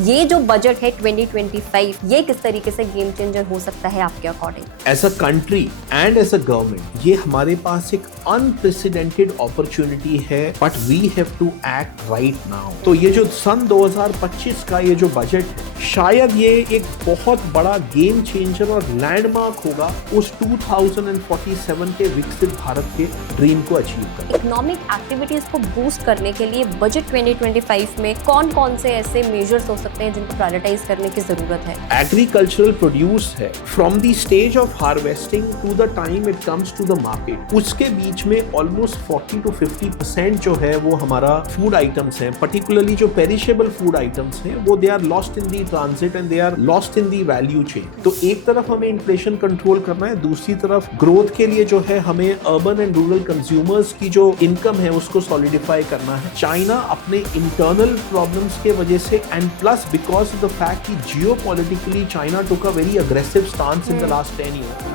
ये जो बजट है 2025, ये किस तरीके से गेम चेंजर हो सकता है आपके according? As a country and as a government ये हमारे पास एक अनप्रेसिडेंटेड अपॉर्चुनिटी है, but we have to act right now. तो ये जो सन 2025 का ये जो बजट है, शायद ये एक बहुत बड़ा गेम चेंजर और लैंडमार्क होगा उस 2047 के विकसित भारत के ड्रीम को अचीव करने। इकोनॉमिक एक्टिविटीज को बूस्ट करने के लिए बजट 2025 में कौन कौन से ऐसे मेजर्स हो सकते हैं जिनको प्रायोरिटाइज करने की जरूरत है? एग्रीकल्चरल प्रोड्यूस है, from the stage of harvesting to the time it comes to the market, उसके बीच में ऑलमोस्ट 40 to 50% जो है वो हमारा फूड आइटम्स हैं, पर्टिकुलरली जो पेरिशेबल फूड आइटम्स हैं वो they are lost in the transit and they are lost in the value chain. तो एक तरफ हमें इन्फ्लेशन कंट्रोल करना है, दूसरी तरफ ग्रोथ के लिए जो है हमें अर्बन एंड रूरल कंज्यूमर्स की जो इनकम है उसको सॉलिडिफाई करना है। चाइना अपने इंटरनल प्रॉब्लम्स के वजह से and plus because of the fact कि geopolitically China took a very aggressive stance in the last 10 years.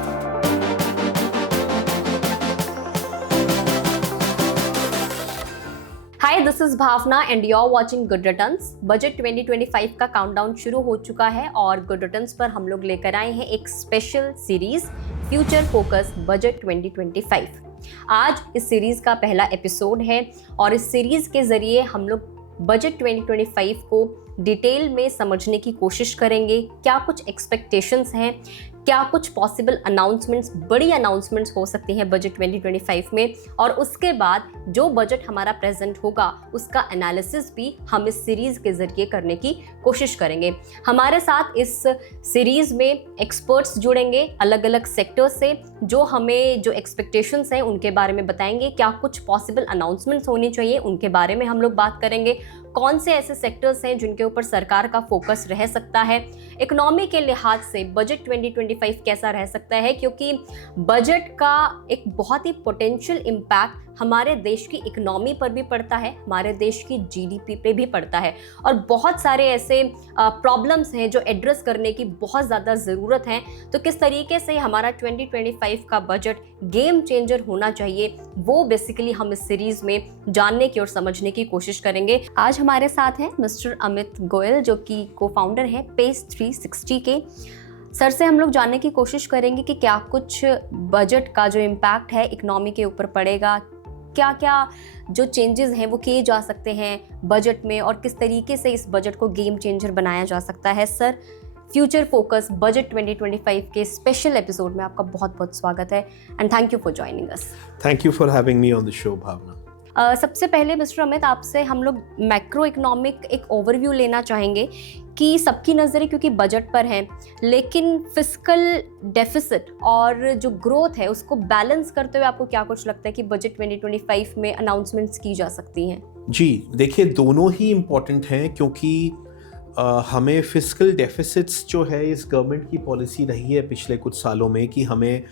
Hi, this is Bhavna and you are watching Good Returns. Budget 2025 का countdown शुरू हो चुका है और गुड रिटर्न्स पर हम लोग लेकर आए हैं एक special series, future focus budget 2025। आज इस सीरीज का पहला एपिसोड है और इस सीरीज के जरिए हम लोग बजट 2025 को डिटेल में समझने की कोशिश करेंगे। क्या कुछ एक्सपेक्टेशंस हैं, क्या कुछ पॉसिबल अनाउंसमेंट्स, बड़ी अनाउंसमेंट्स हो सकती हैं बजट 2025 में, और उसके बाद जो बजट हमारा प्रेजेंट होगा उसका एनालिसिस भी हम इस सीरीज़ के ज़रिए करने की कोशिश करेंगे। हमारे साथ इस सीरीज़ में एक्सपर्ट्स जुड़ेंगे अलग अलग सेक्टर से, जो हमें जो एक्सपेक्टेशंस हैं उनके बारे में बताएंगे। क्या कुछ पॉसिबल अनाउंसमेंट्स होनी चाहिए उनके बारे में हम लोग बात करेंगे। कौन से ऐसे सेक्टर्स हैं जिनके ऊपर सरकार का फोकस रह सकता है। इकोनॉमी के लिहाज से बजट 2025 कैसा रह सकता है, क्योंकि बजट का एक बहुत ही पोटेंशियल इम्पैक्ट हमारे देश की इकोनॉमी पर भी पड़ता है, हमारे देश की जीडीपी पे भी पड़ता है, और बहुत सारे ऐसे प्रॉब्लम्स हैं जो एड्रेस करने की बहुत ज़्यादा ज़रूरत है। तो किस तरीके से हमारा 2025 का बजट गेम चेंजर होना चाहिए, वो बेसिकली हम इस सीरीज़ में जानने की और समझने की कोशिश करेंगे। आज हमारे साथ हैं मिस्टर अमित गोयल, जो कि को फाउंडर हैं पेस 360 के। सर से हम लोग जानने की कोशिश करेंगे कि क्या कुछ बजट का जो इम्पैक्ट है इकोनॉमी के ऊपर पड़ेगा, क्या क्या जो चेंजेस हैं वो किए जा सकते हैं बजट में, और किस तरीके से इस बजट को गेम चेंजर बनाया जा सकता है। सर, फ्यूचर फोकस बजट 2025 के स्पेशल एपिसोड में आपका बहुत बहुत स्वागत है and thank you for joining us. Thank you for having me on the show Bhavna. सबसे पहले मिस्टर अमित, आपसे हम लोग मैक्रो इकोनॉमिक एक ओवरव्यू लेना चाहेंगे कि सबकी नज़रें क्योंकि बजट पर हैं, लेकिन फिस्कल डेफिसिट और जो ग्रोथ है उसको बैलेंस करते हुए आपको क्या कुछ लगता है कि बजट 2025 में अनाउंसमेंट्स की जा सकती हैं? जी देखिए, दोनों ही इम्पॉर्टेंट हैं, क्योंकि हमें फिस्कल डेफिसिट्स जो है इस गवर्नमेंट की पॉलिसी रही है पिछले कुछ सालों में कि हमें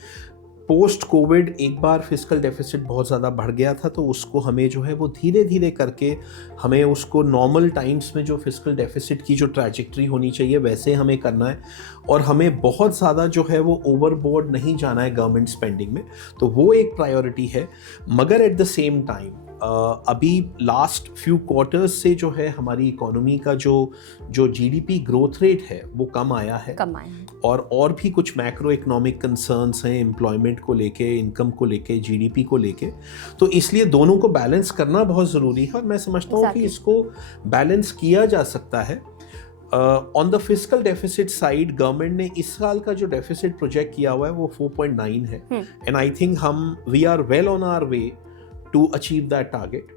पोस्ट कोविड एक बार फिस्कल डेफिसिट बहुत ज़्यादा बढ़ गया था, तो उसको हमें जो है वो धीरे धीरे करके हमें उसको नॉर्मल टाइम्स में जो फिस्कल डेफिसिट की जो ट्रैजेक्टरी होनी चाहिए वैसे हमें करना है, और हमें बहुत ज़्यादा जो है वो ओवरबोर्ड नहीं जाना है गवर्नमेंट स्पेंडिंग में। तो वो एक प्रायोरिटी है। मगर एट द सेम टाइम अभी लास्ट फ्यू क्वार्टर्स से जो है हमारी इकोनॉमी का जो जीडीपी ग्रोथ रेट है वो कम आया है, और भी कुछ मैक्रो इकोनॉमिक कंसर्न्स हैं एम्प्लॉयमेंट को लेके, इनकम को लेके, जीडीपी को लेके। तो इसलिए दोनों को बैलेंस करना बहुत ज़रूरी है, और मैं समझता हूँ कि इसको बैलेंस किया जा सकता है। On the fiscal deficit side government ने इस साल का जो डेफिसिट प्रोजेक्ट किया हुआ है वो 4.9 है, and I think we are well on our way to achieve that target.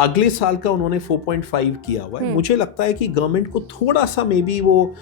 अगले साल का उन्होंने 4.5 किया हुआ है। मुझे लगता है कि गवर्नमेंट को थोड़ा सा मे बी वो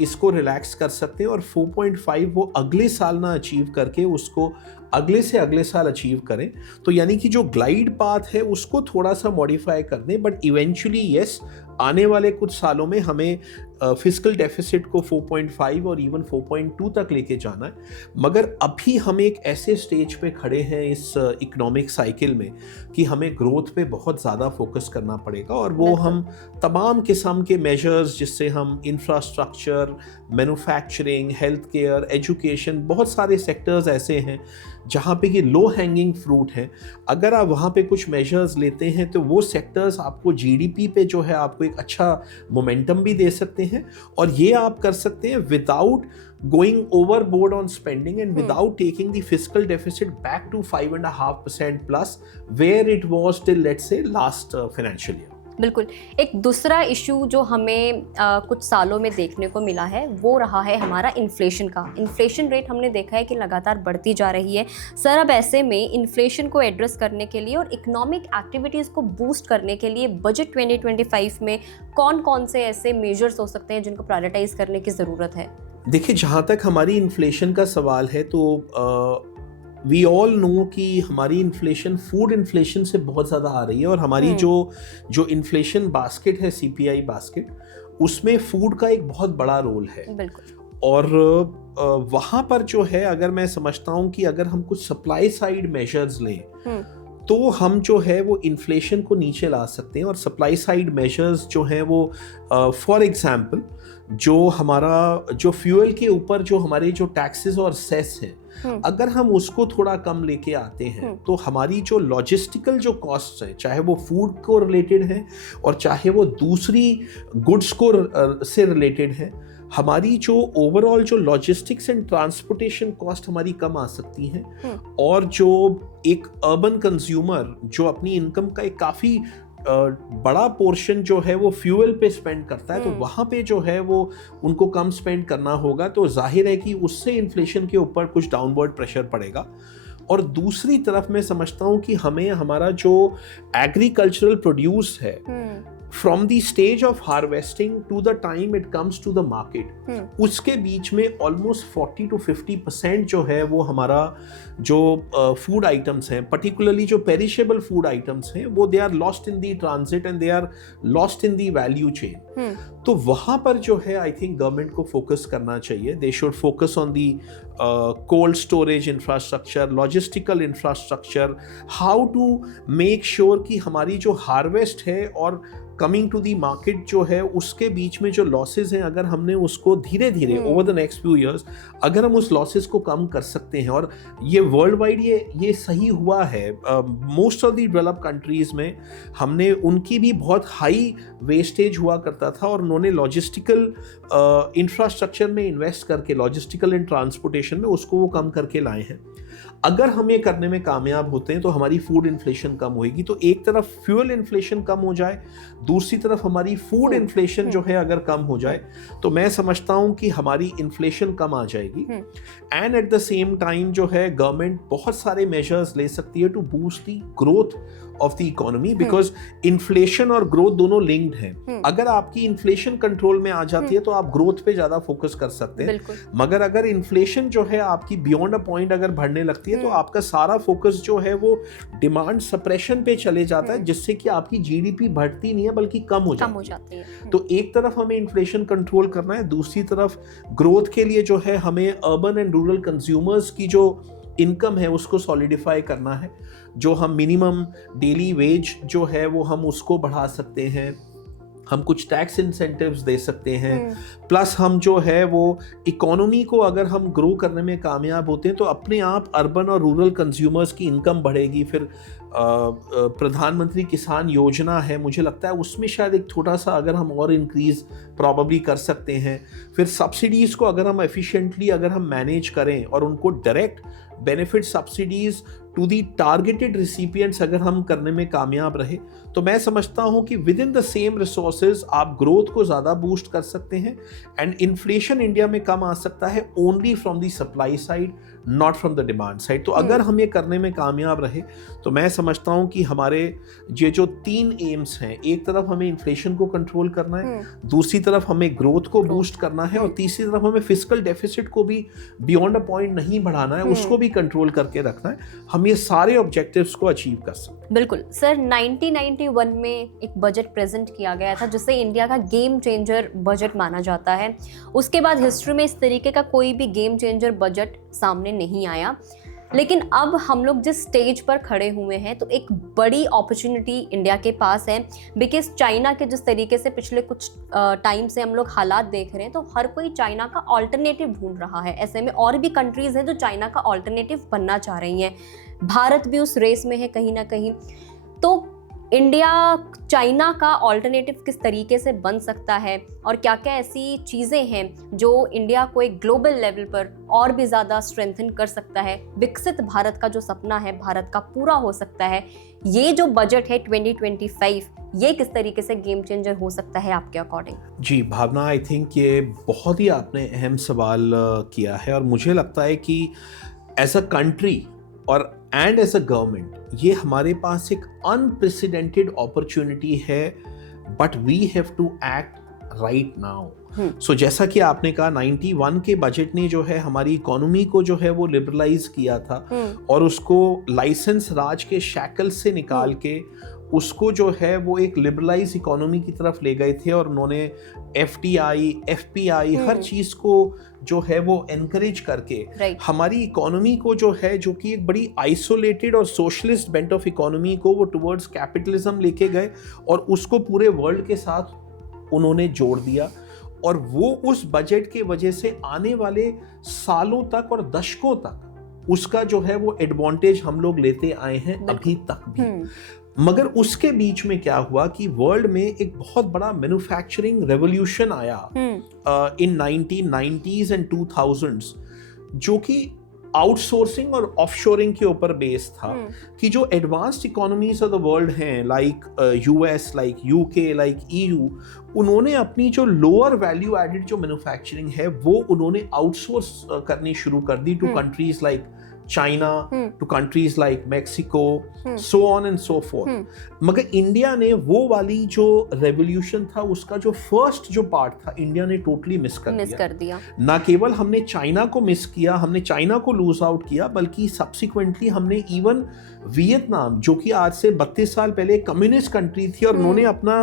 इसको रिलैक्स कर सकते हैं और 4.5 वो अगले साल ना अचीव करके उसको अगले से अगले साल अचीव करें। तो यानी कि जो ग्लाइड पाथ है उसको थोड़ा सा मॉडिफाई कर दें, बट इवेंचुअली यस, आने वाले कुछ सालों में हमें फिस्कल डेफिसिट को 4.5 और इवन 4.2 तक लेके जाना है। मगर अभी हम एक ऐसे स्टेज पे खड़े हैं इस इकोनॉमिक साइकिल में कि हमें ग्रोथ पे बहुत ज़्यादा फोकस करना पड़ेगा, और वो हम तमाम किस्म के मेजर्स जिससे हम infrastructure, manufacturing, health care, education, बहुत सारे सेक्टर्स ऐसे हैं जहाँ पे कि लो हैंगिंग फ्रूट है, अगर आप वहाँ पे कुछ मेजर्स लेते हैं तो वो सेक्टर्स आपको जीडीपी पे जो है आपको एक अच्छा मोमेंटम भी दे सकते हैं, और ये आप कर सकते हैं without going overboard on spending and without taking the fiscal deficit back to 5.5% plus where it was till let's say last financial year. बिल्कुल। एक दूसरा इशू जो हमें कुछ सालों में देखने को मिला है वो रहा है हमारा इन्फ्लेशन का। इन्फ्लेशन रेट हमने देखा है कि लगातार बढ़ती जा रही है। सर, अब ऐसे में इन्फ्लेशन को एड्रेस करने के लिए और इकोनॉमिक एक्टिविटीज़ को बूस्ट करने के लिए बजट 2025 में कौन कौन से ऐसे मेजर्स हो सकते हैं जिनको प्रायोरिटाइज करने की ज़रूरत है? देखिए, जहाँ तक हमारी इन्फ्लेशन का सवाल है तो वी ऑल नो कि हमारी इन्फ्लेशन फूड इन्फ्लेशन से बहुत ज़्यादा आ रही है, और हमारी जो इन्फ्लेशन बास्केट है, सीपीआई बास्केट, उसमें फूड का एक बहुत बड़ा रोल है। बिल्कुल। और वहाँ पर जो है, अगर मैं समझता हूँ कि अगर हम कुछ सप्लाई साइड मेजर्स लें तो हम जो है वो इन्फ्लेशन को नीचे ला सकते हैं। और सप्लाई साइड मेजर्स जो हैं वो फॉर एग्जांपल जो हमारा जो फ्यूल के ऊपर जो हमारे जो टैक्सेस और सेस हैं, अगर हम उसको थोड़ा कम लेके आते हैं तो हमारी जो लॉजिस्टिकल जो कॉस्ट है, चाहे वो फूड को रिलेटेड है और चाहे वो दूसरी गुड्स को से रिलेटेड है, हमारी जो ओवरऑल जो लॉजिस्टिक्स एंड ट्रांसपोर्टेशन कॉस्ट हमारी कम आ सकती हैं। और जो एक अर्बन कंज्यूमर जो अपनी इनकम का एक काफ़ी बड़ा पोर्शन जो है वो फ्यूल पे स्पेंड करता है, तो वहाँ पे जो है वो उनको कम स्पेंड करना होगा, तो जाहिर है कि उससे इन्फ्लेशन के ऊपर कुछ डाउनवर्ड प्रेशर पड़ेगा। और दूसरी तरफ मैं समझता हूँ कि हमें हमारा जो एग्रीकल्चरल प्रोड्यूस है, from the stage of harvesting to the time it comes to the market, उसके बीच में ऑलमोस्ट 40 to 50% जो है वो हमारा जो फूड आइटम्स हैं, पर्टिकुलरली जो पेरिशेबल फूड आइटम्स हैं, वो they are lost in the transit and they are lost in the value chain. तो वहाँ पर जो है आई थिंक गवर्नमेंट को फोकस करना चाहिए। They should focus on the cold storage infrastructure, logistical infrastructure, how to make sure कि हमारी जो हार्वेस्ट है और कमिंग टू दी मार्केट जो है उसके बीच में जो लॉसेज हैं, अगर हमने उसको धीरे धीरे over the next few years अगर हम उस लॉसेज को कम कर सकते हैं, और ये वर्ल्ड वाइड ये सही हुआ है। Most of the developed countries में हमने उनकी भी बहुत हाई वेस्टेज हुआ करता था, और उन्होंने लॉजिस्टिकल इंफ्रास्ट्रक्चर में इन्वेस्ट करके, लॉजिस्टिकल एंड ट्रांसपोर्टेशन में उसको वो कम करके लाए हैं। अगर हम ये करने में कामयाब होते हैं तो हमारी फूड इन्फ्लेशन कम होएगी। तो एक तरफ फ्यूल इन्फ्लेशन कम हो जाए, दूसरी तरफ हमारी फूड इन्फ्लेशन जो है अगर कम हो जाए, तो मैं समझता हूं कि हमारी इन्फ्लेशन कम आ जाएगी। And at the same time जो है गवर्नमेंट बहुत सारे मेजर्स ले सकती है to boost the growth of the economy, because inflation और ग्रोथ दोनों लिंक्ड हैं। अगर आपकी इन्फ्लेशन कंट्रोल में आ जाती है तो आप ग्रोथ पे ज्यादा फोकस कर सकते हैं, मगर अगर इन्फ्लेशन जो है आपकी बियॉन्ड अ पॉइंट अगर बढ़ने लगती है तो आपका सारा फोकस जो है वो डिमांड सप्रेशन पे चले जाता है, जिससे कि आपकी जीडीपी बढ़ती नहीं है बल्कि कम हो जाती है। तो एक तरफ हमें इन्फ्लेशन कंट्रोल करना है, दूसरी तरफ ग्रोथ के लिए जो है हमें अर्बन एंड रूरल कंज्यूमर्स की जो इनकम है उसको सॉलिडिफाई करना है। जो हम मिनिमम डेली वेज जो है वो हम उसको बढ़ा सकते हैं, हम कुछ टैक्स इंसेंटिव्स दे सकते हैं, प्लस हम जो है वो इकोनॉमी को अगर हम ग्रो करने में कामयाब होते हैं तो अपने आप अर्बन और रूरल कंज्यूमर्स की इनकम बढ़ेगी। फिर प्रधानमंत्री किसान योजना है, मुझे लगता है उसमें शायद एक छोटा सा अगर हम और इंक्रीज प्रॉबेबली कर सकते हैं। फिर सब्सिडीज़ को अगर हम एफिशिएंटली अगर हम मैनेज करें और उनको direct benefit subsidies to the targeted recipients अगर हम करने में कामयाब रहे, तो मैं समझता हूं कि with in the same resources आप ग्रोथ को ज़्यादा बूस्ट कर सकते हैं। एंड इन्फ्लेशन इंडिया में कम आ सकता है only from the supply side, not from the demand side. तो अगर हम ये करने में कामयाब रहे तो मैं समझता हूं कि हमारे ये जो 3 एम्स हैं, एक तरफ हमें इन्फ्लेशन को कंट्रोल करना है, दूसरी तरफ हमें ग्रोथ को बूस्ट करना है, और तीसरी तरफ हमें फिस्कल डेफिसिट को भी बियॉन्ड अ पॉइंट नहीं बढ़ाना है, उसको भी कंट्रोल करके रखना है। हम ये सारे ऑब्जेक्टिव्स को अचीव कर सकते हैं। बिल्कुल सर, 1991 में एक बजट प्रेजेंट किया गया था जिसे इंडिया का गेम चेंजर बजट माना जाता है। उसके बाद हिस्ट्री में इस तरीके का कोई भी गेम चेंजर बजट सामने नहीं आया। लेकिन अब हम लोग जिस स्टेज पर खड़े हुए हैं तो एक बड़ी अपॉर्चुनिटी इंडिया के पास है, बिकॉज चाइना के जिस तरीके से पिछले कुछ टाइम से हम लोग हालात देख रहे हैं तो हर कोई चाइना का ऑल्टरनेटिव ढूंढ रहा है। ऐसे में और भी कंट्रीज हैं जो चाइना का ऑल्टरनेटिव बनना चाह रही हैं, भारत भी उस रेस में है कहीं ना कहीं। तो इंडिया चाइना का ऑल्टरनेटिव किस तरीके से बन सकता है और क्या क्या ऐसी चीज़ें हैं जो इंडिया को एक ग्लोबल लेवल पर और भी ज़्यादा स्ट्रेंथन कर सकता है, विकसित भारत का जो सपना है भारत का पूरा हो सकता है। ये जो बजट है 2025, ये किस तरीके से गेम चेंजर हो सकता है आपके अकॉर्डिंग? जी भावना, आई थिंक ये बहुत ही आपने अहम सवाल किया है और मुझे लगता है कि एज अ कंट्री और एंड एज अ गवर्नमेंट ये हमारे पास एक अनप्रेसिडेंटेड अपॉर्चुनिटी है, but we have to act right now. So जैसा कि आपने कहा 91 के बजट ने जो है हमारी इकोनॉमी को जो है वो लिबरलाइज किया था और उसको लाइसेंस राज के शैकल से निकाल के उसको जो है वो एक लिबरलाइज इकोनॉमी की तरफ ले गए थे और उन्होंने FDI, FPI हर चीज़ को जो है वो एनकरेज करके हमारी इकोनॉमी को जो है, जो कि एक बड़ी आइसोलेटेड और सोशलिस्ट बेंट ऑफ इकोनॉमी को वो टुवर्ड्स कैपिटलिज्म लेके गए और उसको पूरे वर्ल्ड के साथ उन्होंने जोड़ दिया। और वो उस बजट के वजह से आने वाले सालों तक और दशकों तक उसका जो है वो एडवांटेज हम लोग लेते आए हैं अभी तक भी। मगर उसके बीच में क्या हुआ कि वर्ल्ड में एक बहुत बड़ा मैन्युफैक्चरिंग रेवोल्यूशन आया इन 1990s एंड 2000s, जो कि आउटसोर्सिंग और ऑफशोरिंग के ऊपर बेस था। कि जो advanced economies of the world हैं like US, like UK, like EU, उन्होंने अपनी जो लोअर वैल्यू एडेड जो मैन्युफैक्चरिंग है वो उन्होंने आउटसोर्स करनी शुरू कर दी to countries like China, to countries like Mexico, so on and so forth. मगर इंडिया ने वो वाली जो रेवोल्यूशन था उसका जो फर्स्ट जो पार्ट था इंडिया ने टोटली मिस कर दिया। ना केवल हमने चाइना को मिस किया, हमने चाइना को लूज आउट किया, बल्कि सब्सिक्वेंटली हमने इवन वियतनाम, जो कि आज से 32 साल पहले कम्युनिस्ट कंट्री थी और उन्होंने अपना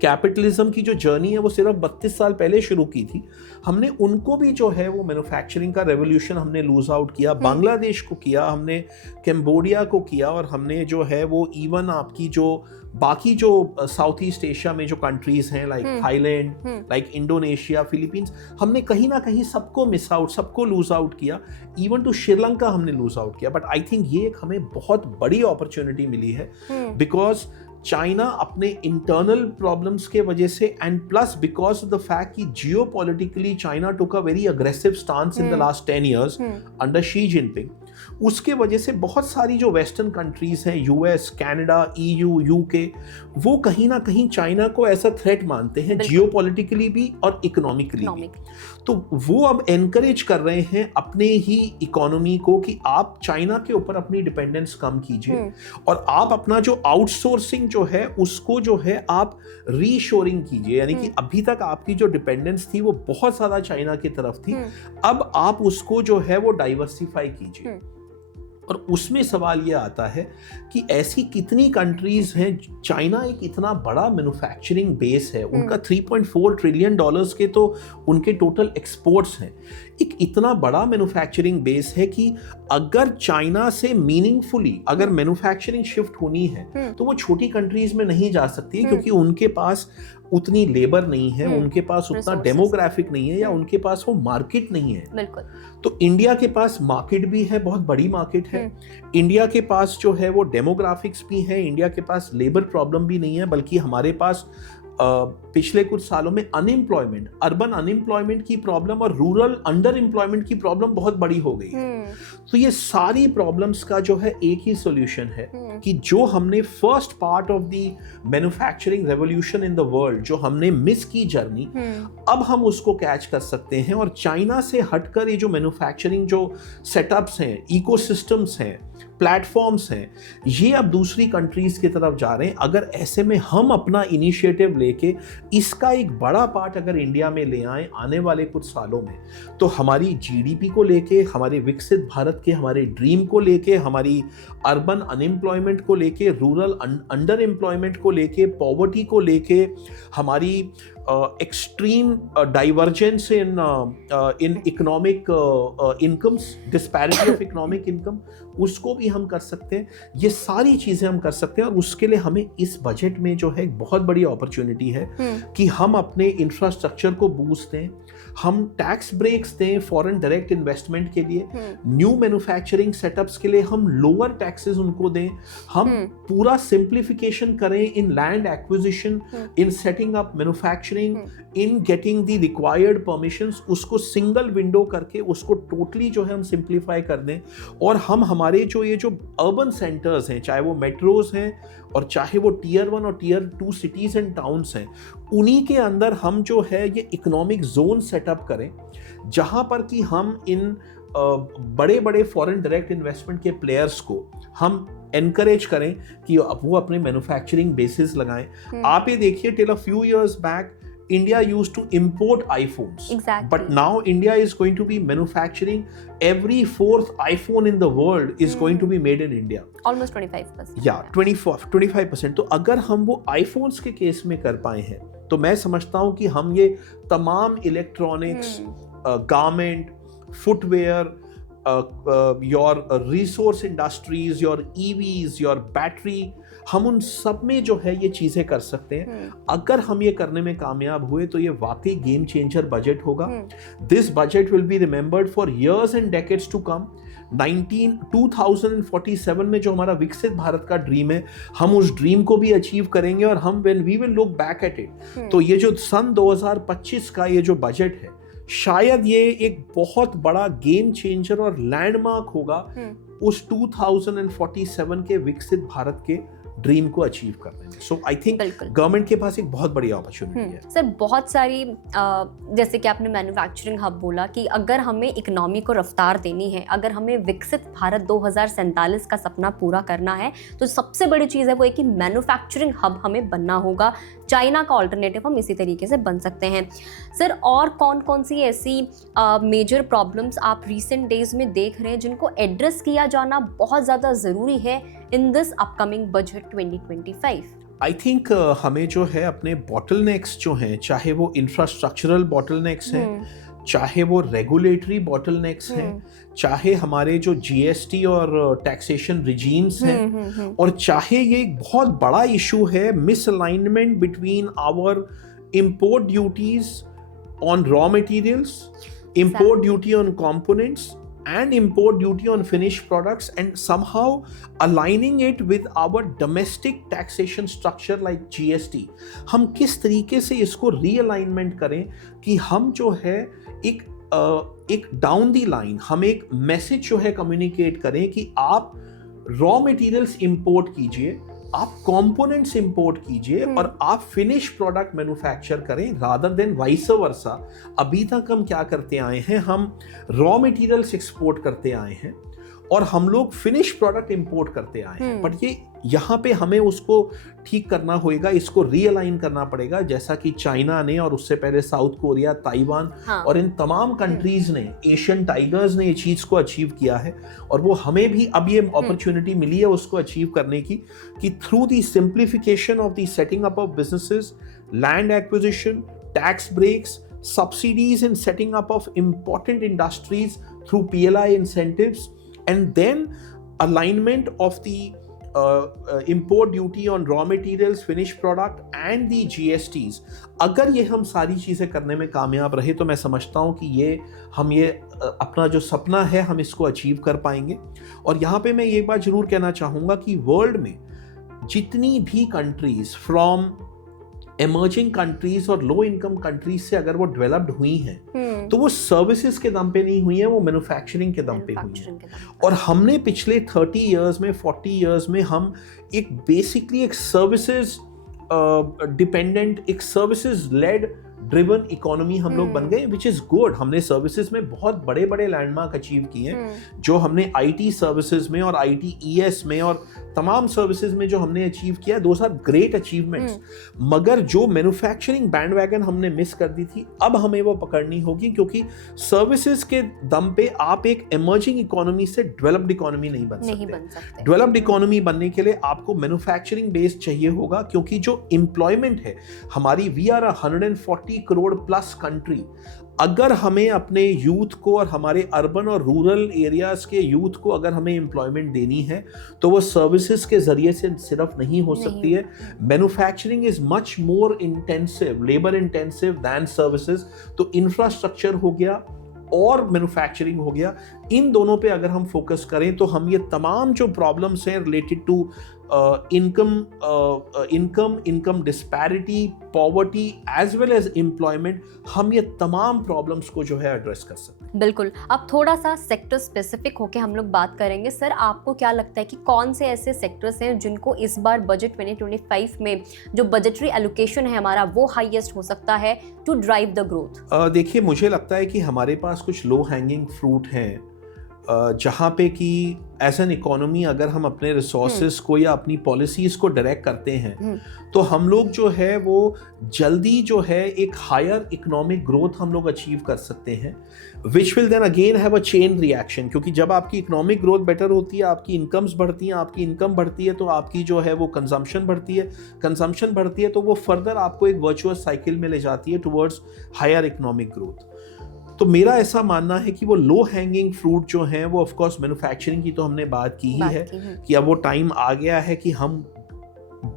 कैपिटलिज्म की जो जर्नी है वो सिर्फ 32 साल पहले शुरू की थी, हमने उनको भी जो है वो मैन्युफैक्चरिंग का रेवोल्यूशन हमने लूज आउट किया। बांग्लादेश को किया हमने, कैम्बोडिया को किया और हमने जो है वो इवन आपकी जो बाकी जो साउथ ईस्ट एशिया में जो कंट्रीज हैं like Thailand, like Indonesia, Philippines, हमने कहीं ना कहीं सबको मिस आउट, सबको लूज आउट किया। इवन टू श्रीलंका हमने लूज आउट किया। बट आई थिंक ये एक हमें बहुत बड़ी अपॉर्चुनिटी मिली है बिकॉज चाइना अपने इंटरनल प्रॉब्लम्स के वजह से and plus because of the fact कि geopolitically China took a very aggressive stance in the last 10 years under Xi Jinping, उसके वजह से बहुत सारी जो वेस्टर्न कंट्रीज हैं, US, कनाडा, EU, UK, वो कहीं ना कहीं चाइना को ऐसा थ्रेट मानते हैं जियोपॉलिटिकली भी और इकोनॉमिकली भी। तो वो अब एनकरेज कर रहे हैं अपने ही इकोनॉमी को कि आप चाइना के ऊपर अपनी डिपेंडेंस कम कीजिए और आप अपना जो आउटसोर्सिंग जो है उसको जो है आप रीशोरिंग कीजिए। यानी कि अभी तक आपकी जो डिपेंडेंस थी वो बहुत ज्यादा चाइना की तरफ थी, अब आप उसको जो है वो डाइवर्सिफाई कीजिए। और उसमें सवाल ये आता है कि ऐसी कितनी कंट्रीज हैं, चाइना एक इतना बड़ा मैन्युफैक्चरिंग बेस है, उनका 3.4 ट्रिलियन डॉलर्स के तो उनके टोटल एक्सपोर्ट्स हैं, एक इतना बड़ा मैन्युफैक्चरिंग बेस है कि अगर चाइना से मीनिंगफुली अगर मैन्युफैक्चरिंग शिफ्ट होनी है तो वो छोटी कंट्रीज में नहीं जा सकती है क्योंकि उनके पास उतनी लेबर नहीं है, उनके पास उतना डेमोग्राफिक नहीं है या उनके पास वो मार्केट नहीं है। बिल्कुल। तो इंडिया के पास मार्केट भी है, बहुत बड़ी मार्केट है। इंडिया के पास जो है वो डेमोग्राफिक्स भी है, इंडिया के पास लेबर प्रॉब्लम भी नहीं है, बल्कि हमारे पास पिछले कुछ सालों में अनएम्प्लॉयमेंट, अर्बन अनएम्प्लॉयमेंट की प्रॉब्लम और रूरल अंडर एम्प्लॉयमेंट की प्रॉब्लम बहुत बड़ी हो गई है। तो ये सारी प्रॉब्लम्स का जो है एक ही सॉल्यूशन है कि जो हमने first part of the manufacturing revolution in the world जो हमने मिस की जर्नी, अब हम उसको कैच कर सकते हैं और चाइना से हटकर ये जो मैन्युफैक्चरिंग जो सेटअप्स हैं, इकोसिस्टम्स हैं, प्लेटफॉर्म्स हैं, ये अब दूसरी कंट्रीज की तरफ जा रहे हैं। अगर ऐसे में हम अपना इनिशिएटिव लेके इसका एक बड़ा पार्ट अगर इंडिया में ले आए आने वाले कुछ सालों में, तो हमारी GDP को लेके, हमारे विकसित भारत के हमारे ड्रीम को लेके, हमारी अर्बन अनएम्प्लॉयमेंट को लेके, रूरल अंडर एम्प्लॉयमेंट को लेके, पॉवर्टी को लेके, हमारी extreme divergence in economic incomes, disparity of economic income, उसको भी हम कर सकते हैं। ये सारी चीज़ें हम कर सकते हैं और उसके लिए हमें इस बजट में जो है एक बहुत बड़ी अपॉर्चुनिटी है कि हम अपने इंफ्रास्ट्रक्चर को बूस्ट दें, हम टैक्स ब्रेक्स दें फॉरेन डायरेक्ट इन्वेस्टमेंट के लिए, न्यू मैन्युफैक्चरिंग सेटअप्स के लिए हम लोअर टैक्सेस उनको दें, हम पूरा सिंप्लीफिकेशन करें इन land acquisition, in setting up manufacturing, in getting the required permissions, उसको सिंगल विंडो करके उसको टोटली जो है हम सिंप्लीफाई कर दें। और हम हमारे जो ये जो अर्बन सेंटर्स हैं, चाहे वो मेट्रोज हैं और चाहे वो टियर 1 और टियर 2 सिटीज एंड टाउन्स हैं, उन्हीं के अंदर हम जो है ये इकोनॉमिक जोन सेटअप करें जहां पर कि हम इन बड़े बड़े फॉरेन डायरेक्ट इन्वेस्टमेंट के प्लेयर्स को हम एनकरेज करें कि वो अपने मैन्युफैक्चरिंग बेसिस लगाएं। आप ये देखिए, till a few years back India used to import iPhones. Exactly. But now India is going to be manufacturing every fourth iPhone in the world is going to be made in India. Almost 25%. Yeah, 25%. तो अगर हम वो iPhones के case में कर पाए हैं तो मैं समझता हूँ कि हम ये तमाम electronics, garment, footwear, your resource industries, your EVs, your battery, हम उन सब में जो है ये चीजें कर सकते हैं। अगर हम ये करने में कामयाब हुए तो ये वाकई गेम चेंजर बजट होगा। This budget will be remembered for years and decades to come. 2047 में जो हमारा विकसित भारत का ड्रीम है, हम उस ड्रीम को भी अचीव करेंगे। और हम when we will look back at it, तो ये जो सन 2025 का ये जो बजट है, शायद ये एक बहुत बड़ा गेम चेंजर और लैंडमार्क होगा उस 2047 के विकसित भारत के ड्रीम को अचीव करने में। सो आई थिंक गवर्नमेंट के पास एक बहुत बड़ी अपॉर्चुनिटी है। सर, बहुत सारी जैसे कि आपने मैन्युफैक्चरिंग हब बोला कि अगर हमें इकोनॉमी को रफ्तार देनी है, अगर हमें विकसित भारत 2047 का सपना पूरा करना है, तो सबसे बड़ी चीज़ है वो है कि मैन्युफैक्चरिंग हब हमें बनना होगा। चाइना का ऑल्टरनेटिव हम इसी तरीके से बन सकते हैं। सर, और कौन कौन सी ऐसी मेजर प्रॉब्लम्स आप रिसेंट डेज में देख रहे हैं जिनको एड्रेस किया जाना बहुत ज़्यादा ज़रूरी है in this upcoming budget 2025? I think हमें जो है अपने बॉटलनेक्स जो हैं, चाहे वो इंफ्रास्ट्रक्चरल बॉटलनेक्स हैं, चाहे वो रेगुलेटरी बॉटलनेक्स हैं, चाहे हमारे जो GST और टैक्सेशन रिजीम्स हैं, और चाहे ये एक बहुत बड़ा इशू है misalignment between our import duties on raw materials, import duty on components and import duty on finished products, and somehow aligning it with our domestic taxation structure like GST. हम किस तरीके से इसको रीअलाइनमेंट करें कि हम जो है एक डाउन दी लाइन हम एक मैसेज जो है कम्युनिकेट करें कि आप रॉ मटेरियल्स इंपोर्ट कीजिए, आप कंपोनेंट्स इंपोर्ट कीजिए और आप फिनिश प्रोडक्ट मैन्युफैक्चर करें, रादर देन वाइस वर्सा। अभी तक हम क्या करते आए हैं, हम रॉ मटेरियल्स एक्सपोर्ट करते आए हैं और हम लोग फिनिश प्रोडक्ट इंपोर्ट करते आए हैं। बट ये यहाँ पे हमें उसको ठीक करना होगा, इसको रीअलाइन करना पड़ेगा, जैसा कि चाइना ने और उससे पहले साउथ कोरिया, ताइवान और इन तमाम कंट्रीज ने, एशियन टाइगर्स ने ये चीज़ को अचीव किया है। और वो हमें भी अब ये अपॉर्चुनिटी मिली है उसको अचीव करने की, कि through the simplification of the setting up of businesses, land acquisition, tax breaks, subsidies in setting up of important industries through PLI incentives, and then alignment of the import duty on raw materials, finished product and the GSTs. अगर ये हम सारी चीज़ें करने में कामयाब रहे तो मैं समझता हूँ कि हम ये अपना जो सपना है हम इसको अचीव कर पाएंगे। और यहाँ पे मैं ये बात जरूर कहना चाहूँगा कि वर्ल्ड में जितनी भी कंट्रीज फ्रॉम इमर्जिंग कंट्रीज और लो इनकम कंट्रीज से अगर वो डेवलप्ड हुई हैं तो वो सर्विसेज के दम पे नहीं हुई हैं, वो मैन्युफैक्चरिंग के दम पे हुई हैं। और हमने पिछले 30 इयर्स में, 40 इयर्स में हम एक बेसिकली एक सर्विसेज डिपेंडेंट, एक सर्विसेज लेड ड्रिवन इकोनॉमी हम लोग बन गए, विच इज गुड। हमने सर्विसेज में बहुत बड़े बड़े लैंडमार्क अचीव किए हैं, जो हमने आईटी सर्विसेज में और आईटीईएस में और तमाम सर्विसेज में जो हमने अचीव किया, दोस आर ग्रेट अचीवमेंट्स। मगर जो मैन्युफैक्चरिंग बैंडवैगन हमने मिस कर दी थी, अब हमें वो पकड़नी होगी, क्योंकि सर्विसेज के दम पे आप एक इमर्जिंग इकोनॉमी से डेवलप्ड इकोनॉमी नहीं बन सकते। डेवलप्ड इकोनॉमी बनने के लिए आपको मैन्युफैक्चरिंग बेस चाहिए होगा, क्योंकि जो एम्प्लॉयमेंट है हमारी, we are 140 crore plus country. अगर हमें अपने यूथ को और हमारे अर्बन और रूरल एरियाज के यूथ को अगर हमें एम्प्लॉयमेंट देनी है, तो वो सर्विसेज के जरिए से सिर्फ नहीं हो सकती है। Manufacturing is much more intensive, labour intensive than services. तो इंफ्रास्ट्रक्चर हो गया और मैन्युफैक्चरिंग हो गया, इन दोनों पे अगर हम फोकस करें तो हम ये तमाम जो प्रॉब्लम्स हैं related to income disparity, poverty as well as employment, हम ये तमाम प्रॉब्लम्स को जो है एड्रेस कर सकते हैं। बिल्कुल। अब थोड़ा सा सेक्टर स्पेसिफिक होके हम लोग बात करेंगे। सर, आपको क्या लगता है कि कौन से ऐसे सेक्टर्स हैं जिनको इस बार बजट 2025 में जो बजटरी एलोकेशन है हमारा, वो हाईएस्ट हो सकता है टू ड्राइव द ग्रोथ? देखिए, मुझे लगता है कि हमारे पास कुछ लो हैंगिंग फ्रूट हैं, जहाँ पे कि एज एन इकोनॉमी अगर हम अपने रिसोर्सेज को या अपनी पॉलिसीज़ को डायरेक्ट करते हैं, तो हम लोग जो है वो जल्दी जो है एक हायर इकोनॉमिक ग्रोथ हम लोग अचीव कर सकते हैं, which will then again have a chain reaction. क्योंकि जब आपकी इकोनॉमिक ग्रोथ बेटर होती है, आपकी इनकम्स बढ़ती हैं, आपकी इनकम बढ़ती है, तो आपकी जो है वो कंजम्पशन बढ़ती है, कंजम्पशन बढ़ती है तो वो फर्दर आपको एक वर्चुअस साइकिल में ले जाती है टुवर्ड्स हायर इकोनॉमिक ग्रोथ। तो मेरा ऐसा मानना है कि वो लो हैंगिंग फ्रूट जो हैं वो, ऑफ कोर्स मैन्युफैक्चरिंग की तो हमने बात की ही है कि अब वो टाइम आ गया है कि हम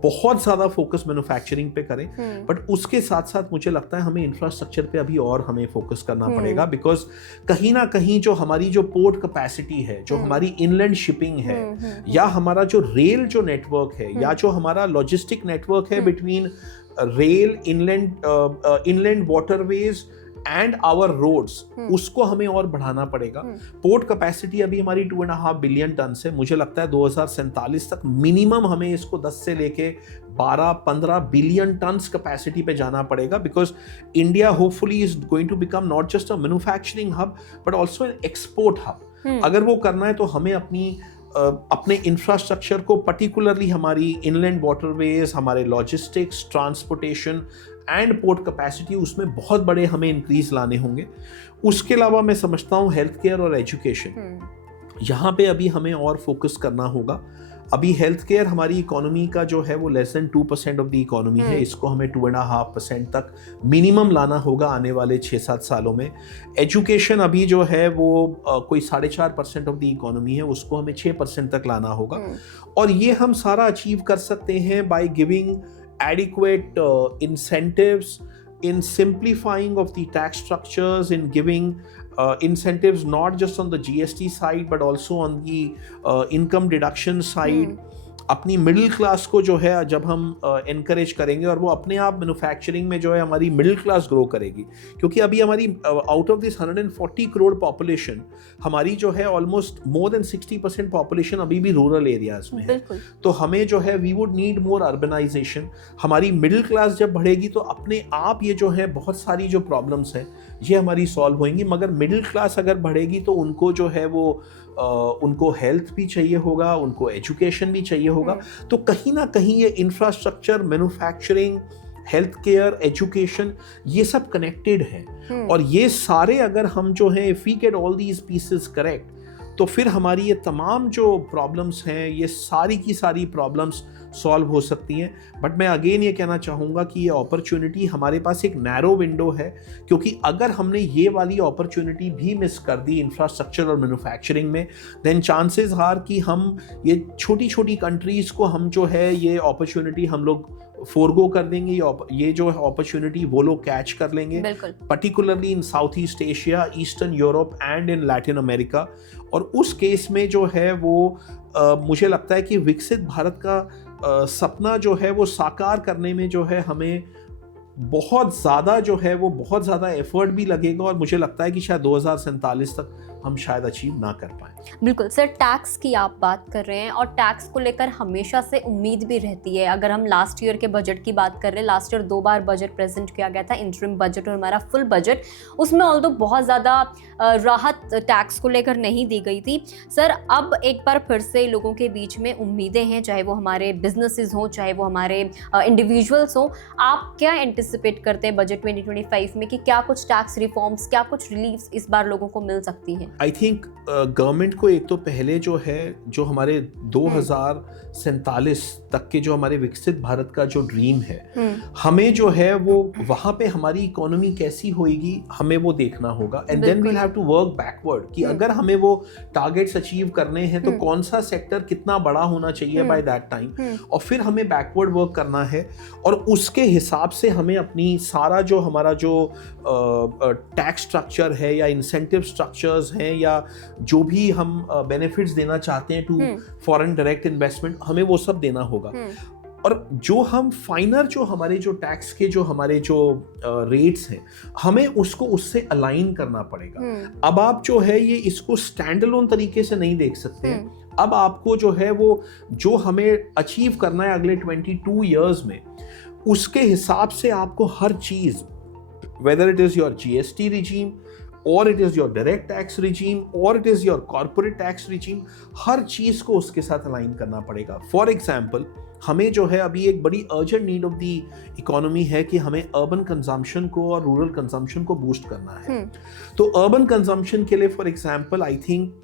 बहुत ज़्यादा फोकस मैन्युफैक्चरिंग पे करें, बट उसके साथ साथ मुझे लगता है हमें इंफ्रास्ट्रक्चर पे अभी और हमें फोकस करना पड़ेगा, बिकॉज कहीं ना कहीं जो हमारी जो पोर्ट कैपेसिटी है, जो हमारी इनलैंड शिपिंग है, या हमारा जो रेल जो नेटवर्क है, या जो हमारा लॉजिस्टिक नेटवर्क है between rail, inland waterways and our roads, उसको हमें और बढ़ाना पड़ेगा। पोर्ट कैपेसिटी अभी हमारी 2.5 बिलियन टन से, मुझे लगता है 2047 तक मिनिमम हमें इसको 10 से लेके 12-15 बिलियन टन्स कैपेसिटी पे जाना पड़ेगा, because India hopefully is going to become not just a manufacturing hub but also an export hub. अगर वो करना है तो हमें अपने इंफ्रास्ट्रक्चर को, पर्टिकुलरली हमारी इनलैंड वाटरवेज, हमारे logistics, transportation and port capacity, उसमें बहुत बड़े हमें इंक्रीज लाने होंगे। उसके अलावा मैं समझता हूँ हेल्थ केयर और एजुकेशन, यहाँ पे अभी हमें और फोकस करना होगा। अभी हेल्थ केयर हमारी इकोनॉमी का जो है वो less than 2% of the economy है, इसको हमें 2.5% तक मिनिमम लाना होगा आने वाले 6-7 सालों में। एजुकेशन अभी जो है वो कोई 4.5% ऑफ द इकोनॉमी है, उसको हमें 6% तक लाना होगा। और ये हम सारा अचीव कर सकते हैं by giving adequate incentives, in simplifying of the tax structures, in giving incentives not just on the GST side but also on the income deduction side. अपनी मिडिल क्लास को जो है जब हम एनकरेज करेंगे, और वो अपने आप मैन्युफैक्चरिंग में जो है हमारी मिडिल क्लास ग्रो करेगी, क्योंकि अभी हमारी out of this 140 crore population, हमारी जो है ऑलमोस्ट मोर देन 60% पॉपुलेशन अभी भी रूरल एरियाज में है। तो हमें जो है we would need more urbanisation. हमारी मिडिल क्लास जब बढ़ेगी तो अपने आप ये जो है बहुत सारी जो प्रॉब्लम्स हैं ये हमारी सॉल्व होंगी। मगर मिडिल क्लास अगर बढ़ेगी तो उनको जो है वो उनको हेल्थ भी चाहिए होगा, उनको एजुकेशन भी चाहिए होगा। तो कहीं ना कहीं ये infrastructure, manufacturing, health care, education, ये सब कनेक्टेड है। और ये सारे अगर हम जो है, if we get all these pieces correct, तो फिर हमारी ये तमाम जो प्रॉब्लम्स हैं, ये सारी की सारी प्रॉब्लम्स सॉल्व हो सकती हैं। बट मैं अगेन ये कहना चाहूँगा कि ये अपॉर्चुनिटी हमारे पास एक नैरो विंडो है, क्योंकि अगर हमने ये वाली अपॉर्चुनिटी भी मिस कर दी इंफ्रास्ट्रक्चर और मैन्युफैक्चरिंग में, देन चांसेस आर कि हम ये छोटी छोटी कंट्रीज़ को हम जो है ये अपॉर्चुनिटी हम लोग फोरगो कर देंगे, ये जो है अपॉर्चुनिटी वो लोग कैच कर लेंगे, particularly in south east Asia, eastern Europe and in Latin America. और उस केस में जो है वो मुझे लगता है कि विकसित भारत का सपना जो है वो साकार करने में जो है हमें बहुत ज़्यादा जो है वो बहुत ज़्यादा एफर्ट भी लगेगा और मुझे लगता है कि शायद 2047 तक हम शायद अचीव ना कर पाएं। बिल्कुल सर, टैक्स की आप बात कर रहे हैं और टैक्स को लेकर हमेशा से उम्मीद भी रहती है। अगर हम लास्ट ईयर के बजट की बात कर रहे हैं, लास्ट ईयर 2 बार बजट प्रेजेंट किया गया था, इंटरिम बजट और हमारा फुल बजट, उसमें ऑल्दो बहुत ज़्यादा राहत टैक्स को लेकर नहीं दी गई थी। सर अब एक बार फिर से लोगों के बीच में उम्मीदें हैं, चाहे वो हमारे बिजनेसेस हों, चाहे वो हमारे इंडिविजुअल्स हों। आप क्या एंटिसिपेट करते हैं बजट 2025 में कि क्या कुछ टैक्स रिफॉर्म्स, क्या कुछ रिलीफ्स इस बार लोगों को मिल सकती हैं? आई थिंक गवर्नमेंट को एक तो पहले जो है, जो हमारे 2047 तक के जो हमारे विकसित भारत का जो ड्रीम है, हमें जो है वो वहाँ पे हमारी इकोनॉमी कैसी होएगी हमें वो देखना होगा। And then we'll have to work backward कि अगर हमें वो टारगेट्स अचीव करने हैं तो कौन सा सेक्टर कितना बड़ा होना चाहिए बाय दैट टाइम, और फिर हमें बैकवर्ड वर्क करना है और उसके हिसाब से हमें अपनी सारा जो हमारा जो टैक्स स्ट्रक्चर है या इंसेंटिव स्ट्रक्चर्स हैं या जो भी हम बेनिफिट्स देना चाहते हैं टू फॉरेन डायरेक्ट इन्वेस्टमेंट, हमें वो सब देना होगा। और जो हम फाइनर जो हमारे जो टैक्स के जो हमारे जो रेट्स हैं, हमें उसको उससे अलाइन करना पड़ेगा। अब आप जो है ये इसको स्टैंड अलोन तरीके से नहीं देख सकते हैं। अब आपको जो है वो जो हमें अचीव करना है अगले 22 ईयर्स में, उसके हिसाब से आपको हर चीज, whether it is your GST regime or it is your direct tax regime or it is your corporate tax regime, हर चीज को उसके साथ अलाइन करना पड़ेगा। फॉर एग्जाम्पल, हमें जो है अभी एक बड़ी urgent need of the economy है कि हमें अर्बन कंजम्पशन को और रूरल कंजम्पशन को बूस्ट करना है। तो अर्बन कंजम्पशन के लिए for example I think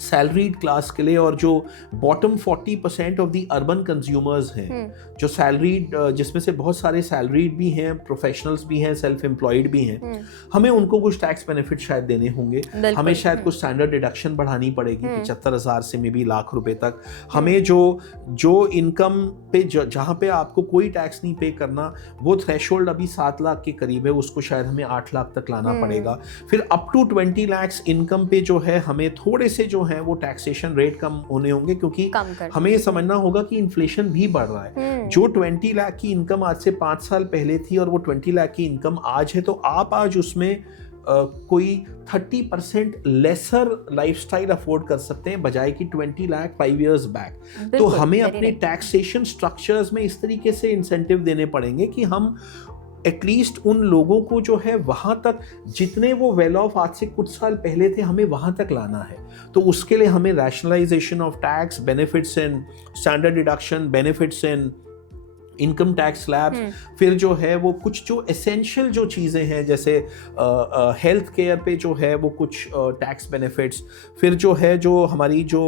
salaried class के लिए और जो bottom 40% of the urban consumers हैं, जो सैलरीड, जिसमें से बहुत सारे सैलरीड भी हैं, प्रोफेशनल्स भी हैं, सेल्फ एम्प्लॉयड भी हैं, हमें उनको कुछ टैक्स बेनिफिट शायद देने होंगे। हमें शायद कुछ स्टैंडर्ड डिडक्शन बढ़ानी पड़ेगी 75,000 से मे बी लाख रुपए तक। हमें जो इनकम पे जहाँ पे आपको कोई टैक्स नहीं पे करना, वो थ्रेशोल्ड अभी 7 लाख के करीब है, उसको शायद हमें 8 लाख तक लाना पड़ेगा। फिर अप टू 20 लाख इनकम पे जो है हमें थोड़े से जो है वो टैक्सेशन रेट कम होने होंगे, क्योंकि हमें ये समझना होगा कि इन्फ्लेशन भी बढ़ रहा है। जो 20 लाख की इनकम आज से 5 साल पहले थी और वो 20 लाख की इनकम आज है, तो आप आज उसमें कोई 30% लेसर लाइफस्टाइल अफोर्ड कर सकते हैं बजाय कि 20 लाख 5 इयर्स बैक। तो हमें अपने टैक्सेशन स्ट्रक्चर्स में इस तरीके से इंसेंटिव देने पड़ेंगे कि हम एटलीस्ट उन लोगों को जो है वहां तक, जितने वो वेल ऑफ आज से कुछ साल पहले थे, हमें वहां तक लाना है। तो उसके लिए हमें rationalisation of tax, benefits in standard deduction, benefits in income tax slabs, फिर जो है वो कुछ जो एसेंशियल जो चीज़ें हैं जैसे हेल्थ केयर पे जो है वो कुछ टैक्स बेनिफिट्स, फिर जो है जो हमारी जो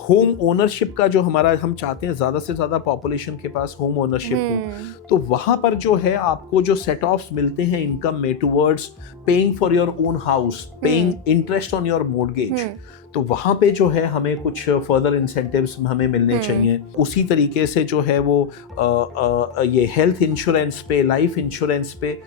होम ओनरशिप का जो हमारा, हम चाहते हैं ज़्यादा से ज़्यादा पॉपुलेशन के पास होम ओनरशिप हो, तो वहाँ पर जो है आपको जो सेट ऑफ्स मिलते हैं इनकम में towards paying for your own house, paying interest on your mortgage, तो वहाँ पे जो है हमें कुछ फर्दर इंसेंटिव्स हमें मिलने चाहिए। उसी तरीके से जो है वो ये हेल्थ इंश्योरेंस पे, लाइफ इंश्योरेंस पे,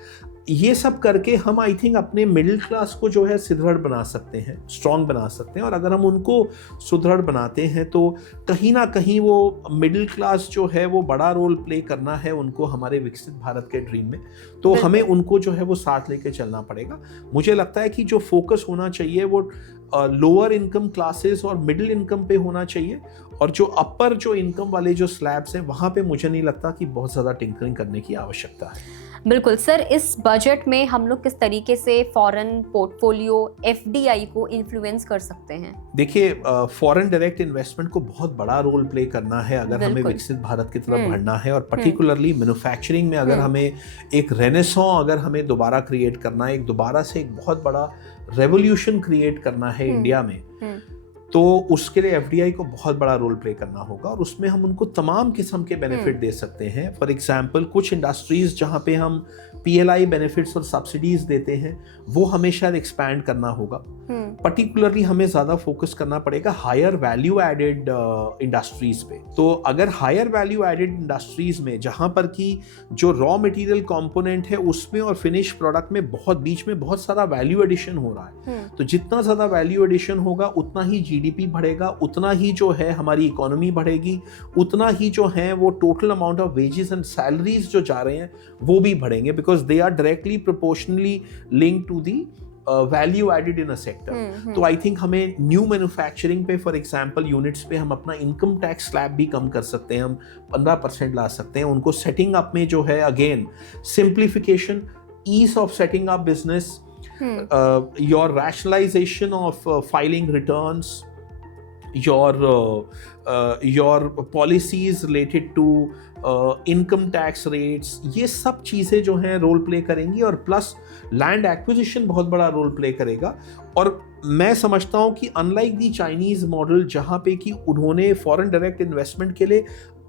ये सब करके हम आई थिंक अपने मिडिल क्लास को जो है सुदृढ़ बना सकते हैं, स्ट्रॉन्ग बना सकते हैं। और अगर हम उनको सुदृढ़ बनाते हैं तो कहीं ना कहीं वो मिडिल क्लास जो है वो बड़ा रोल प्ले करना है उनको हमारे विकसित भारत के ड्रीम में, तो हमें उनको जो है वो साथ लेके चलना पड़ेगा। मुझे लगता है कि जो फोकस होना चाहिए वो लोअर इनकम क्लासेस और मिडिल इनकम पे होना चाहिए, और जो अपर जो इनकम वाले जो स्लैब्स हैं वहाँ पे मुझे नहीं लगता कि बहुत ज़्यादा टिंकरिंग करने की आवश्यकता है। बिल्कुल सर, इस बजट में हम लोग किस तरीके से फॉरेन पोर्टफोलियो FDI को इन्फ्लुएंस कर सकते हैं? देखिए, फॉरेन डायरेक्ट इन्वेस्टमेंट को बहुत बड़ा रोल प्ले करना है अगर हमें विकसित भारत की तरफ बढ़ना है, और पर्टिकुलरली मैन्युफैक्चरिंग में अगर हमें एक रेनेसां अगर हमें दोबारा क्रिएट करना है, एक दोबारा से एक बहुत बड़ा रेवोल्यूशन क्रिएट करना है इंडिया में, तो उसके लिए FDI को बहुत बड़ा रोल प्ले करना होगा, और उसमें हम उनको तमाम किस्म के बेनिफिट दे सकते हैं। फॉर एग्जांपल, कुछ इंडस्ट्रीज जहाँ पे हम PLI बेनिफिट्स और सब्सिडीज देते हैं वो हमें शायद एक्सपैंड करना होगा। पर्टिकुलरली हमें ज़्यादा फोकस करना पड़ेगा हायर वैल्यू एडेड इंडस्ट्रीज पे। तो अगर हायर वैल्यू एडेड इंडस्ट्रीज में, जहाँ पर कि जो रॉ मटेरियल कंपोनेंट है उसमें और फिनिश प्रोडक्ट में बीच में बहुत सारा वैल्यू एडिशन हो रहा है, तो जितना ज़्यादा वैल्यू एडिशन होगा उतना ही जीडीपी बढ़ेगा, उतना ही जो है हमारी इकोनॉमी बढ़ेगी, उतना ही जो है वो total amount of wages and salaries जो जा रहे हैं वो भी बढ़ेंगे, because they are directly proportionally linked to the value added in a sector. तो आई थिंक हमें न्यू मैन्युफैक्चरिंग पे फॉर एग्जांपल यूनिट्स पे हम अपना इनकम टैक्स स्लैब भी कम कर सकते हैं, हम 15% ला सकते हैं। उनको सेटिंग अप में जो है again simplification, ease of setting up business, your rationalisation of filing returns, your policies related to income tax rates, ये सब चीज़ें जो हैं रोल प्ले करेंगी। और प्लस लैंड एक्विजिशन बहुत बड़ा रोल प्ले करेगा। और मैं समझता हूँ कि अनलाइक दी चाइनीज़ मॉडल जहाँ पे कि उन्होंने फॉरेन डायरेक्ट इन्वेस्टमेंट के लिए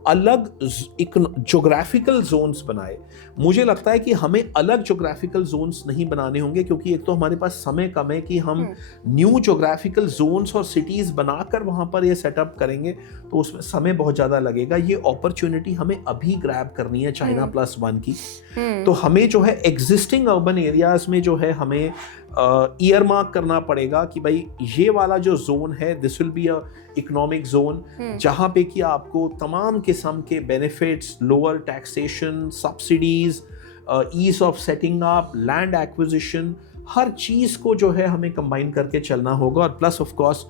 अलग ज्योग्राफिकल जोन्स बनाए, मुझे लगता है कि हमें अलग ज्योग्राफिकल जोन्स नहीं बनाने होंगे, क्योंकि एक तो हमारे पास समय कम है कि हम न्यू ज्योग्राफिकल जोन्स और सिटीज़ बनाकर वहाँ पर ये सेटअप करेंगे, तो उसमें समय बहुत ज़्यादा लगेगा। ये अपॉर्चुनिटी हमें अभी ग्रैब करनी है चाइना +1 की। तो हमें जो है एग्जिस्टिंग अर्बन एरियाज में जो है हमें ईयरमार्क करना पड़ेगा कि भाई ये वाला जो जोन है this will be a economic zone, जहाँ पे कि आपको तमाम किस्म के benefits, lower taxation, subsidies, ease of setting up, land acquisition, हर चीज़ को जो है हमें कंबाइन करके चलना होगा। और प्लस ऑफ कोर्स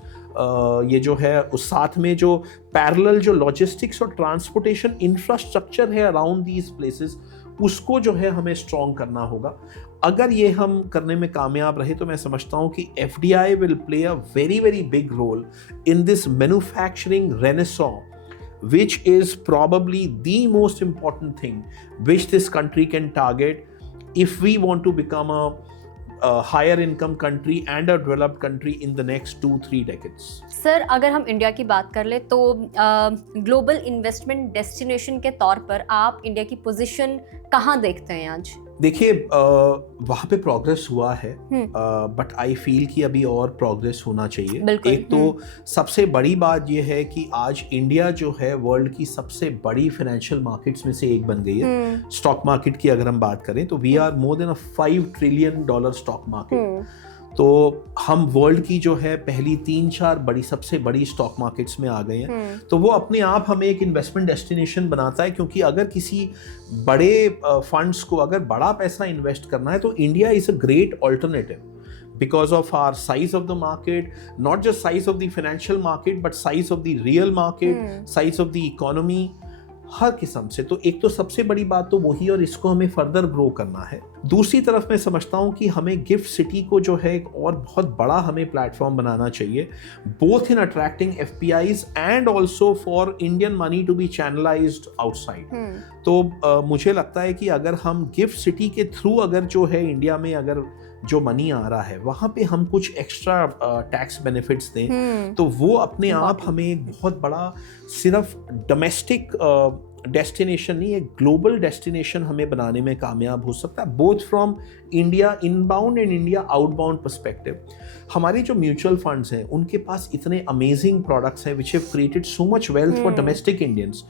ये जो है उस साथ में जो पैरेलल जो लॉजिस्टिक्स और ट्रांसपोर्टेशन इंफ्रास्ट्रक्चर है अराउंड दीज प्लेसेस, उसको जो है हमें स्ट्रॉन्ग करना होगा। अगर ये हम करने में कामयाब रहे तो मैं समझता हूँ कि FDI will play a very very big role in this manufacturing renaissance, which is probably the most important thing which this country can target if we want to become a higher income country and a developed country in the next 2-3 decades. Sir, अगर हम India की बात कर ले तो global investment destination के तौर पर आप इंडिया की पोजीशन कहाँ देखते हैं आज? देखिए, वहाँ पे प्रोग्रेस हुआ है, बट आई फील कि अभी और प्रोग्रेस होना चाहिए। एक तो सबसे बड़ी बात यह है कि आज इंडिया जो है वर्ल्ड की सबसे बड़ी फाइनेंशियल मार्केट्स में से एक बन गई है। स्टॉक मार्केट की अगर हम बात करें तो we are more than $5 trillion stock market. तो हम वर्ल्ड की जो है पहली 3-4 बड़ी सबसे बड़ी स्टॉक मार्केट्स में आ गए हैं। तो वो अपने आप हमें एक इन्वेस्टमेंट डेस्टिनेशन बनाता है, क्योंकि अगर किसी बड़े फंड्स को अगर बड़ा पैसा इन्वेस्ट करना है तो India is a great alternative because of our size of the market, not just size of the financial market but size of the real market, size of the economy, हर किस्म से। तो एक तो सबसे बड़ी बात तो वही, और इसको हमें फर्दर ग्रो करना है। दूसरी तरफ मैं समझता हूँ कि हमें गिफ्ट सिटी को जो है एक और बहुत बड़ा हमें प्लेटफॉर्म बनाना चाहिए, both in attracting FPIs and also for Indian money to be channelised outside. तो मुझे लगता है कि अगर हम गिफ्ट सिटी के थ्रू अगर जो है इंडिया में अगर जो मनी आ रहा है वहाँ पे हम कुछ एक्स्ट्रा टैक्स बेनिफिट्स दें, तो वो अपने आप हमें एक बहुत बड़ा सिर्फ डोमेस्टिक डेस्टिनेशन नहीं, एक ग्लोबल डेस्टिनेशन हमें बनाने में कामयाब हो सकता है, both from India inbound and India outbound perspective. हमारे जो म्यूचुअल फंड्स हैं उनके पास इतने अमेजिंग प्रोडक्ट्स हैं which have created so much wealth for domestic Indians.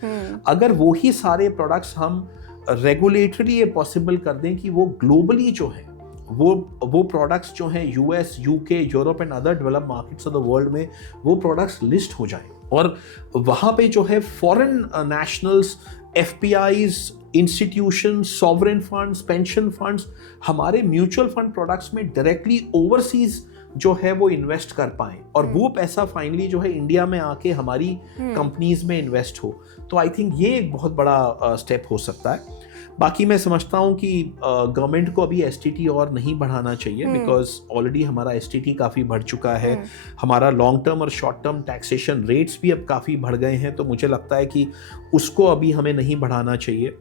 अगर वो ही सारे प्रोडक्ट्स हम रेगुलेटरी ये पॉसिबल कर दें कि वो ग्लोबली जो है वो प्रोडक्ट्स जो हैं US, UK, Europe and other developed markets of the world में वो प्रोडक्ट्स लिस्ट हो जाएं, और वहाँ पे जो है foreign nationals, FPIs, institution, sovereign funds, pension funds हमारे म्यूचुअल फंड प्रोडक्ट्स में डायरेक्टली ओवरसीज जो है वो इन्वेस्ट कर पाएं, और वो पैसा फाइनली जो है इंडिया में आके हमारी कंपनीज में इन्वेस्ट हो। तो आई थिंक ये एक बहुत बड़ा स्टेप हो सकता है। बाकी मैं समझता हूँ कि गवर्नमेंट को अभी STT और नहीं बढ़ाना चाहिए, बिकॉज ऑलरेडी हमारा STT काफ़ी बढ़ चुका है। हमारा लॉन्ग टर्म और शॉर्ट टर्म टैक्सेशन रेट्स भी अब काफ़ी बढ़ गए हैं, तो मुझे लगता है कि उसको अभी हमें नहीं बढ़ाना चाहिए।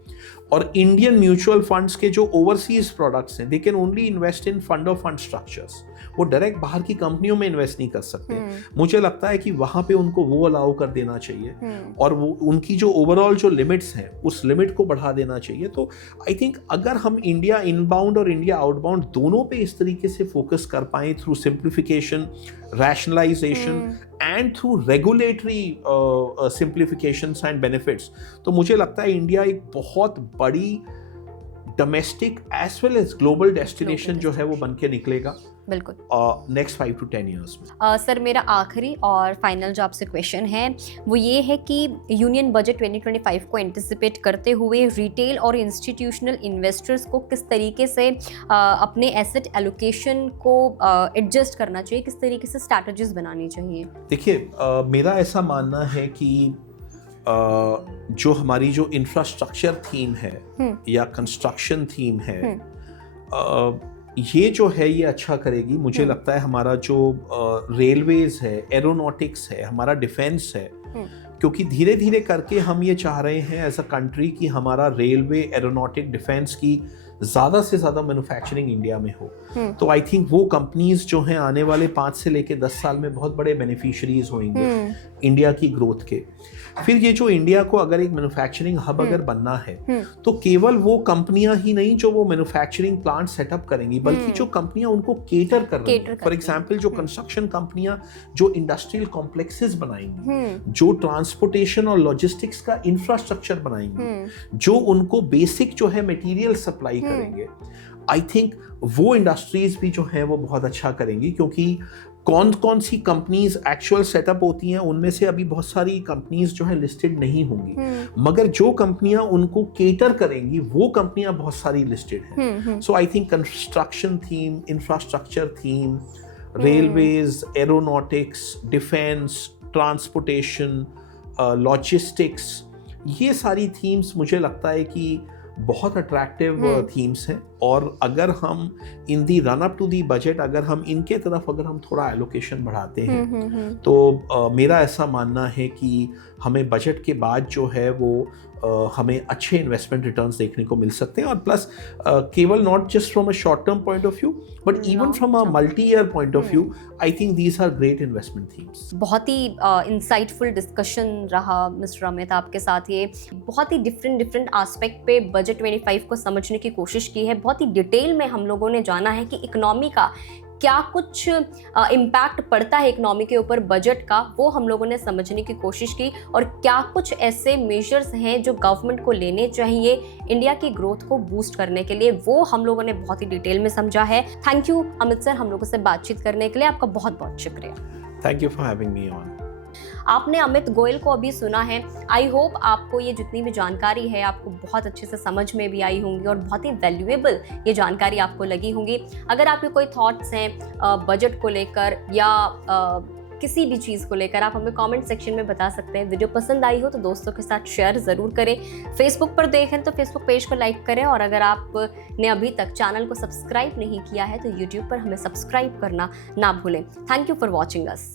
और इंडियन म्यूचुअल फंड्स के जो ओवरसीज प्रोडक्ट्स हैं, they can only invest in fund of fund structures, वो डायरेक्ट बाहर की कंपनियों में इन्वेस्ट नहीं कर सकते। मुझे लगता है कि वहाँ पे उनको वो अलाउ कर देना चाहिए, और वो उनकी जो ओवरऑल जो लिमिट्स हैं उस लिमिट को बढ़ा देना चाहिए। तो आई थिंक अगर हम इंडिया इनबाउंड और इंडिया आउटबाउंड दोनों पे इस तरीके से फोकस कर पाएं through simplification, rationalisation and through regulatory simplifications and benefits, तो मुझे लगता है इंडिया एक बहुत बड़ी domestic as well as global destination जो है वो बन के निकलेगा बिल्कुल नेक्स्ट 5 to 10 years में। सर मेरा आखिरी और फाइनल जो आपसे क्वेश्चन है वो ये है कि यूनियन बजट 2025 को एंटिसिपेट करते हुए रिटेल और इंस्टीट्यूशनल इन्वेस्टर्स को किस तरीके से अपने एसेट एलोकेशन को एडजस्ट करना चाहिए, किस तरीके से स्ट्रैटेजीज बनानी चाहिए? देखिए मेरा ऐसा मानना है कि जो हमारी जो इंफ्रास्ट्रक्चर थीम है या कंस्ट्रक्शन थीम है ये जो है ये अच्छा करेगी। मुझे लगता है हमारा जो रेलवेज है, एरोनॉटिक्स है, हमारा डिफेंस है, क्योंकि धीरे धीरे करके हम ये चाह रहे हैं एज अ कंट्री कि हमारा रेलवे, एरोनॉटिक, डिफेंस की ज़्यादा से ज़्यादा मैन्युफैक्चरिंग इंडिया में हो। तो आई थिंक वो कंपनीज जो हैं आने वाले 5 से लेके 10 साल में बहुत बड़े बेनिफिशरीज होंगे इंडिया की ग्रोथ के। फिर ये जो इंडिया को अगर एक मैन्युफैक्चरिंग हब अगर बनना है तो केवल वो कंपनियां ही नहीं जो वो मैन्युफैक्चरिंग प्लांट सेटअप करेंगी, बल्कि जो कंपनियां उनको केटर कर रही हैं। फॉर एग्जांपल जो कंस्ट्रक्शन कंपनियां जो इंडस्ट्रियल कॉम्प्लेक्सेस बनाएंगी, जो ट्रांसपोर्टेशन और लॉजिस्टिक्स का इंफ्रास्ट्रक्चर बनाएंगी, जो उनको बेसिक जो है मटेरियल सप्लाई करेंगे, आई थिंक वो इंडस्ट्रीज भी जो है वो बहुत अच्छा करेंगी। क्योंकि कौन कौन सी कंपनीज एक्चुअल सेटअप होती हैं उनमें से अभी बहुत सारी कंपनीज जो है लिस्टेड नहीं होंगी, मगर जो कंपनियां उनको केटर करेंगी वो कंपनियां बहुत सारी लिस्टेड हैं। So I think construction theme, infrastructure theme, railways, aeronautics, defence, transportation, logistics, ये सारी थीम्स मुझे लगता है कि बहुत अट्रैक्टिव थीम्स हैं। और अगर हम in the run up to the budget अगर हम इनके तरफ अगर हम थोड़ा एलोकेशन बढ़ाते हैं तो मेरा ऐसा मानना है कि हमें बजट के बाद जो है वो हमें अच्छे इन्वेस्टमेंट रिटर्न्स देखने को मिल सकते हैं। और प्लस केवल not just from a short term point of view but even from a multi year point of view, I think these are great investment themes. बहुत ही इंसाइटफुल डिस्कशन रहा मिस्टर अमित आपके साथ। ये बहुत ही डिफरेंट एस्पेक्ट पे बजट 25 को समझने की कोशिश की है। बहुत ही डिटेल में हम लोगों ने जाना है कि इकोनॉमी का क्या कुछ इम्पैक्ट पड़ता है इकोनॉमी के ऊपर बजट का, वो हम लोगों ने समझने की कोशिश की। और क्या कुछ ऐसे मेजर्स हैं जो गवर्नमेंट को लेने चाहिए इंडिया की ग्रोथ को बूस्ट करने के लिए, वो हम लोगों ने बहुत ही डिटेल में समझा है। थैंक यू अमित सर हम लोगों से बातचीत करने के लिए, आपका बहुत बहुत शुक्रिया। Thank you for having me on. आपने अमित गोयल को अभी सुना है। आई होप आपको ये जितनी भी जानकारी है आपको बहुत अच्छे से समझ में भी आई होंगी और बहुत ही वैल्यूएबल ये जानकारी आपको लगी होंगी। अगर आपके कोई थॉट्स हैं बजट को लेकर या किसी भी चीज़ को लेकर, आप हमें कमेंट सेक्शन में बता सकते हैं। वीडियो पसंद आई हो तो दोस्तों के साथ शेयर ज़रूर करें। फेसबुक पर देखें तो फेसबुक पेज को लाइक करें। और अगर आपने अभी तक चैनल को सब्सक्राइब नहीं किया है तो यूट्यूब पर हमें सब्सक्राइब करना ना भूलें। Thank you for watching us.